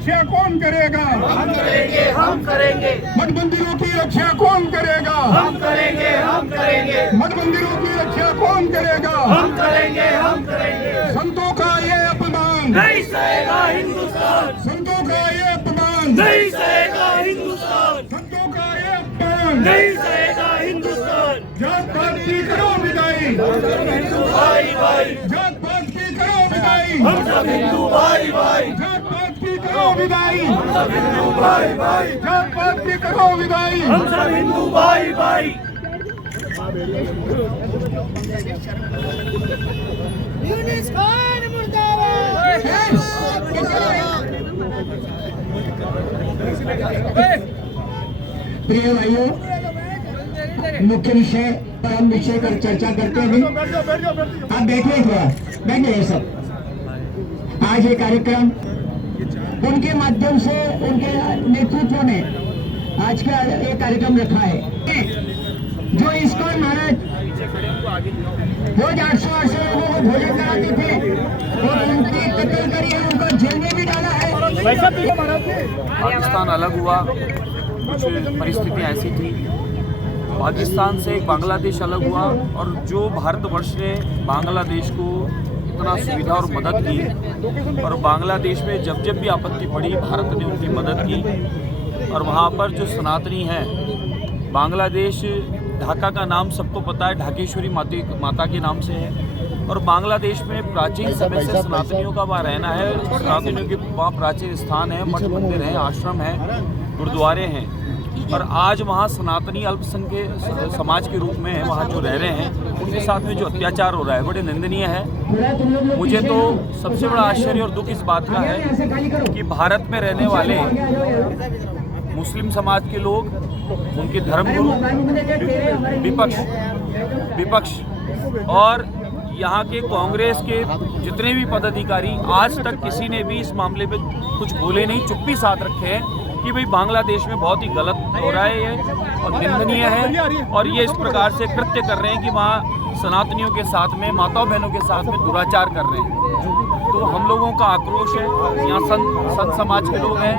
रक्षा कौन करेगा? हम करेंगे, हम करेंगे। मठ मंदिरों की रक्षा कौन करेगा? हम करेंगे, हम करेंगे। मठ मंदिरों की रक्षा कौन करेगा? हम करेंगे, हम करेंगे। संतों का ये अपमान नहीं सहेगा हिंदुस्तान, संतों का ये अपमान नहीं सहेगा हिंदुस्तान, संतों का ये अपमान नहीं सहेगा हिंदुस्तान। जात पात की करो विदाई, हिंदू भाई भाई, जात पात की करो विदाई, हम सब हिंदू भाई भाई, जात पात की करो विदाई, हम सब हिंदू भाई भाई, जात पात की करो विदाई। हम सब हिंदू भाई भाई। यूनिस खान मुर्दाबाद। प्रिय भाइयों, मुख्य विषय पर हम विषय कर चर्चा करते हैं। आप बैठिए, थोड़ा बैठिए सब। आज ये कार्यक्रम उनके माध्यम से, उनके नेतृत्व में आज का ये कार्यक्रम रखा है। जो इस्कॉन महाराज रोज 800 लोगों को भोजन कराते थे और उनकी कत्ल करी है, उनको जेल में भी डाला है। पाकिस्तान अलग हुआ, कुछ परिस्थितियाँ ऐसी थी। पाकिस्तान से बांग्लादेश अलग हुआ और जो भारतवर्ष ने बांग्लादेश को इतना सुविधा और मदद की, और बांग्लादेश में जब जब भी आपत्ति पड़ी भारत ने उनकी मदद की। और वहाँ पर जो सनातनी हैं, बांग्लादेश, ढाका का नाम सबको पता है, ढाकेश्वरी माता के नाम से है। और बांग्लादेश में प्राचीन समय से सनातनियों का वहाँ रहना है। सनातनियों के वहाँ प्राचीन स्थान है, मठ मंदिर हैं, आश्रम हैं, गुरुद्वारे हैं। और आज वहाँ सनातनी अल्पसंख्यक समाज के रूप में वहाँ जो रह रहे हैं, उनके साथ में जो अत्याचार हो रहा है बड़े निंदनीय है। मुझे तो सबसे बड़ा आश्चर्य और दुख इस बात का है कि भारत में रहने वाले मुस्लिम समाज के लोग, उनके धर्मगुरु, विपक्ष और यहाँ के कांग्रेस के जितने भी पदाधिकारी, आज तक किसी ने भी इस मामले पे कुछ बोले नहीं, चुप्पी साथ रखे हैं कि भाई बांग्लादेश में बहुत ही गलत हो रहा है ये और निंदनीय है। और ये इस प्रकार से कृत्य कर रहे हैं कि वहाँ सनातनियों के साथ में, माताओं बहनों के साथ में दुराचार कर रहे हैं। तो हम लोगों का आक्रोश है। यहाँ संत समाज के लोग हैं,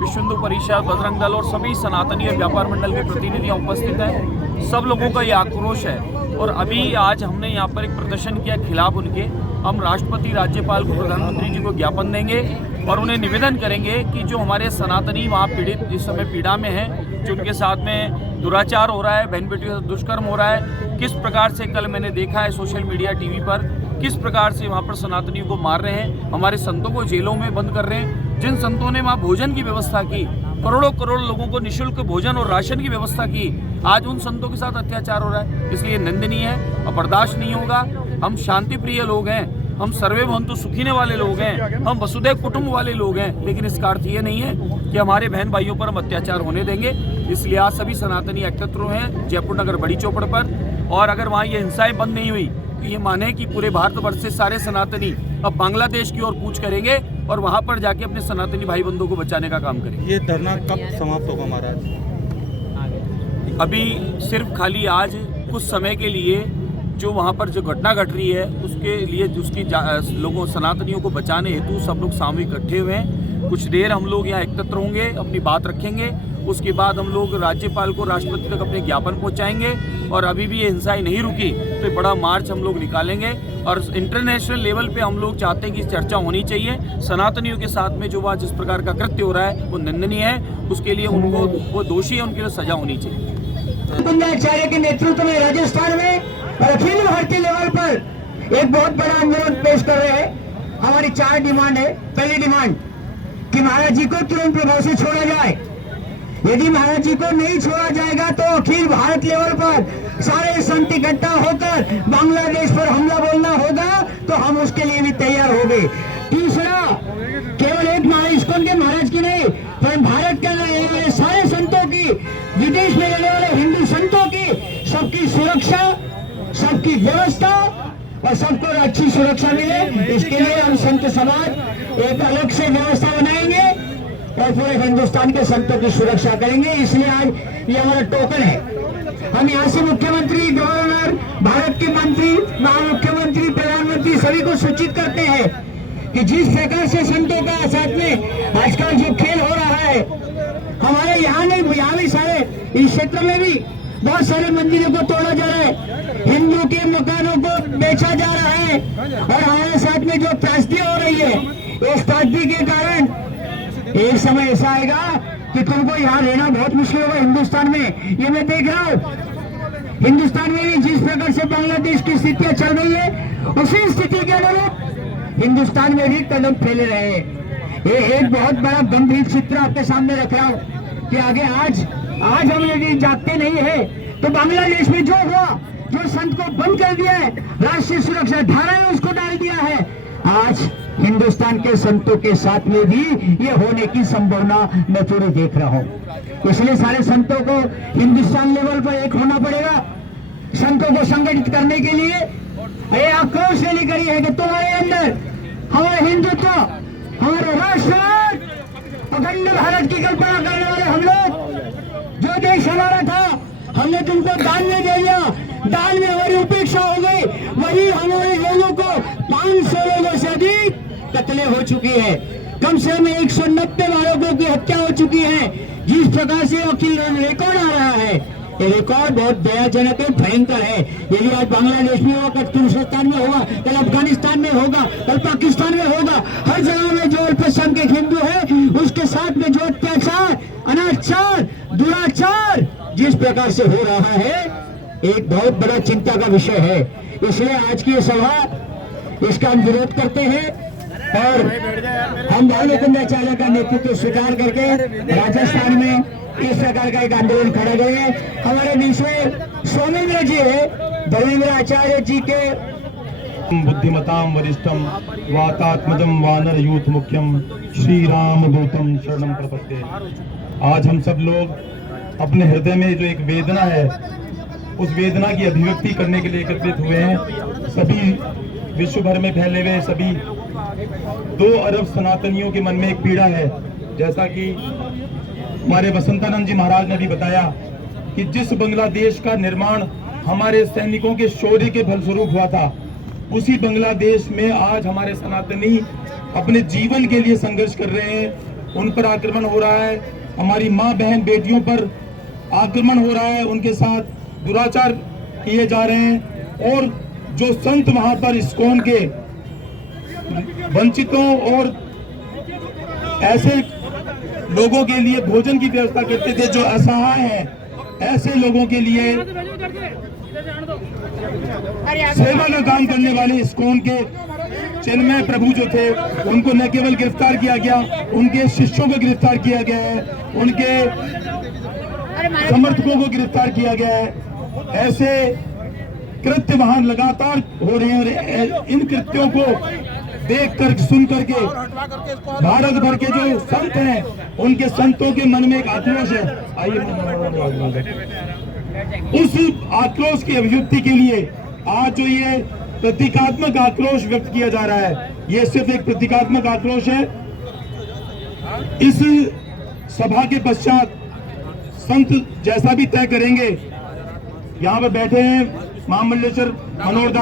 विश्व हिंदू परिषद, बजरंग दल और सभी सनातनी और व्यापार मंडल के प्रतिनिधियाँ उपस्थित हैं। सब लोगों का ये आक्रोश है। और अभी आज हमने यहाँ पर एक प्रदर्शन किया खिलाफ उनके। हम राष्ट्रपति, राज्यपाल को, प्रधानमंत्री जी को ज्ञापन देंगे और उन्हें निवेदन करेंगे कि जो हमारे सनातनी वहाँ पीड़ित इस समय पीड़ा में हैं, जो उनके साथ में दुराचार हो रहा है, बहन बेटियों से दुष्कर्म हो रहा है, किस प्रकार से कल मैंने देखा है सोशल मीडिया, टीवी पर, किस प्रकार से वहाँ पर सनातनियों को मार रहे हैं, हमारे संतों को जेलों में बंद कर रहे हैं। जिन संतों ने वहाँ भोजन की व्यवस्था की, करोड़ों करोड़ लोगों को निःशुल्क भोजन और राशन की व्यवस्था की, आज उन संतों के साथ अत्याचार हो रहा है। इसलिए निंदनीय है और बर्दाश्त नहीं होगा। हम शांति प्रिय लोग हैं, हम सर्वे भवन्तु सुखीने वाले लोग हैं, हम वसुदैव कुटुंब वाले लोग हैं। लेकिन इसका अर्थ ये नहीं है कि हमारे बहन भाइयों पर हम अत्याचार होने देंगे। इसलिए आज सभी सनातनी एकत्र हैं जयपुर नगर बड़ी चौपड़ पर। और अगर वहाँ ये हिंसाएं बंद नहीं हुई तो ये माने कि पूरे भारतवर्ष से सारे सनातनी अब बांग्लादेश की ओर कूच करेंगे और वहाँ पर जाके अपने सनातनी भाई बंधुओं को बचाने का काम करेंगे। ये धरना कब समाप्त होगा महाराज? अभी सिर्फ खाली आज कुछ समय के लिए जो वहाँ पर जो घटना घट रही है उसके लिए, उसकी लोगों सनातनियों को बचाने हेतु सब लोग सामूहिक इकट्ठे हुए हैं। कुछ देर हम लोग यहाँ एकत्र होंगे, अपनी बात रखेंगे। उसके बाद हम लोग राज्यपाल को, राष्ट्रपति तक अपने ज्ञापन पहुँचाएंगे। और अभी भी ये हिंसाएं नहीं रुकी तो बड़ा मार्च हम लोग निकालेंगे। और इंटरनेशनल लेवल पे हम लोग चाहते हैं कि चर्चा होनी चाहिए। सनातनियों के साथ में जो वहाँ जिस प्रकार का कृत्य हो रहा है वो निंदनीय है। उसके लिए उनको, वो दोषी है, उनके लिए सजा होनी चाहिए। आचार्य के नेतृत्व में राजस्थान में और अखिल भारतीय लेवल पर एक बहुत बड़ा अनुरोध पेश कर रहे हैं। हमारी 4 डिमांड है। पहली डिमांड कि महाराज जी को तुरंत प्रभाव से छोड़ा जाए। यदि महाराज जी को नहीं छोड़ा जाएगा तो अखिल भारत लेवल पर सारे संत इकट्ठा होकर बांग्लादेश पर हमला बोलना होगा, तो हम उसके लिए भी तैयार हो गए। तीसरा, केवल एक इस्कॉन के महाराज की नहीं, पर भारत के रहने वाले सारे संतों की, विदेश में रहने वाले हिंदू संतों की, सबकी सुरक्षा, सबकी व्यवस्था और सबको अच्छी सुरक्षा मिले, इसके लिए हम संत समाज एक अलग से व्यवस्था बनाएंगे और पूरे हिंदुस्तान के संतों की सुरक्षा करेंगे। इसलिए आज ये हमारा टोकन है। हम यहाँ से मुख्यमंत्री, गवर्नर, भारत के मंत्री, महामुख्यमंत्री, प्रधानमंत्री सभी को सूचित करते हैं कि जिस प्रकार से संतों का साथ में आजकल जो खेल हो रहा है, हमारे यहाँ नहीं, यहाँ भी सारे इस क्षेत्र में भी बहुत सारे मंदिरों को तोड़ा जा रहा है, हिंदू के मकानों को बेचा जा रहा है, और हमारे साथ में जो त्रासदी हो रही है, इस त्रासदी के कारण एक समय ऐसा आएगा कि तुमको यहाँ रहना बहुत मुश्किल होगा हिंदुस्तान में। ये मैं देख रहा हूँ, हिंदुस्तान में भी जिस प्रकार से बांग्लादेश की स्थितियां चल रही है, उसी स्थिति के अनुरूप हिंदुस्तान में भी कदम फैल रहे हैं। ये एक बहुत बड़ा गंभीर चित्र आपके सामने रख रहा हूँ कि आगे आज हम यदि जागते नहीं है तो बांग्लादेश में जो हुआ, जो संत को बंद कर दिया है, राष्ट्रीय सुरक्षा धारा में उसको डाल दिया है, आज हिंदुस्तान के संतों के साथ में भी ये होने की संभावना मैं पूरी देख रहा हूँ। इसलिए सारे संतों को हिंदुस्तान लेवल पर एक होना पड़ेगा। संतों को संगठित करने के लिए ये आक्रोश रैली करी है कि तुम्हारे अंदर हमारा हिंदुत्व, हमारे राष्ट्रवाद, अखंड भारत की कल्पना करने वाले हम लोग, जो देश हमारा था हमने तुमको दान में दे दिया, दान में हमारी उपेक्षा हो गई, वही हमारे लोगों को 500 लोगों से अधिक कत्ले हो चुकी है, कम से कम 190 बालकों की हत्या हो चुकी है। जिस प्रकार से अखिल रिकॉर्ड आ रहा है, ये रिकॉर्ड बहुत दयाजनक है, भयंकर है। यदि आज बांग्लादेश में होगा, कल तुर्कमेनिस्तान में होगा, कल अफगानिस्तान में होगा, कल पाकिस्तान में होगा, हर जगह में जो अल्पसंख्यक हिंदू है उसके साथ में जो अत्याचार, अनाचार, दुराचार जिस प्रकार से हो रहा है, एक बहुत बड़ा चिंता का विषय है। इसलिए आज की ये सभा, इसका हम विरोध करते हैं और हम भानु कुंजाचार्य का नेतृत्व स्वीकार करके राजस्थान में इस प्रकार का एक आंदोलन खड़ा गए। हमारे बीच में सोमेंद्र जी है, धर्मेंद्र आचार्य जी के बुद्धिमताम वरिष्ठम वातात्मजम वानर यूथ मुख्यम श्री राम दूतम शरणम प्रपद्ये। आज हम सब लोग अपने हृदय में जो एक वेदना है, उस वेदना की अभिव्यक्ति करने के लिए एकत्रित हुए हैं। सभी विश्व भर में फैले हुए सभी 2 अरब सनातनियों के मन में एक पीड़ा है। जैसा कि हमारे वसंतानंद जी महाराज ने भी बताया कि जिस बांग्लादेश का निर्माण हमारे सैनिकों के शौर्य के फलस्वरूप हुआ था, उसी बांग्लादेश में आज हमारे सनातनी अपने जीवन के लिए संघर्ष कर रहे हैं। उन पर आक्रमण हो रहा है, हमारी माँ बहन बेटियों पर आक्रमण हो रहा है, उनके साथ दुराचार किए जा रहे हैं। और जो संत वहां पर इस्कॉन के वंचितों और ऐसे लोगों के लिए भोजन की व्यवस्था करते थे जो असहाय हैं, ऐसे लोगों के लिए सेवा का काम करने वाले इस्कॉन के चिन्मय प्रभु जो थे, उनको न केवल गिरफ्तार किया गया, उनके शिष्यों को गिरफ्तार किया गया है, उनके समर्थकों को गिरफ्तार किया गया है। ऐसे कृत्य वहां लगातार हो रहे हैं और इन कृत्यों को देख कर सुन करके भारत भर के जो संत हैं, उनके संतों के मन में एक आक्रोश है। आइए, उस आक्रोश की अभिव्यक्ति के लिए आज जो ये प्रतीकात्मक आक्रोश व्यक्त किया जा रहा है, ये सिर्फ एक प्रतीकात्मक आक्रोश है। इस सभा के पश्चात संत जैसा भी तय करेंगे, यहाँ पर बैठे हैं महामंडलेश्वर मनोहर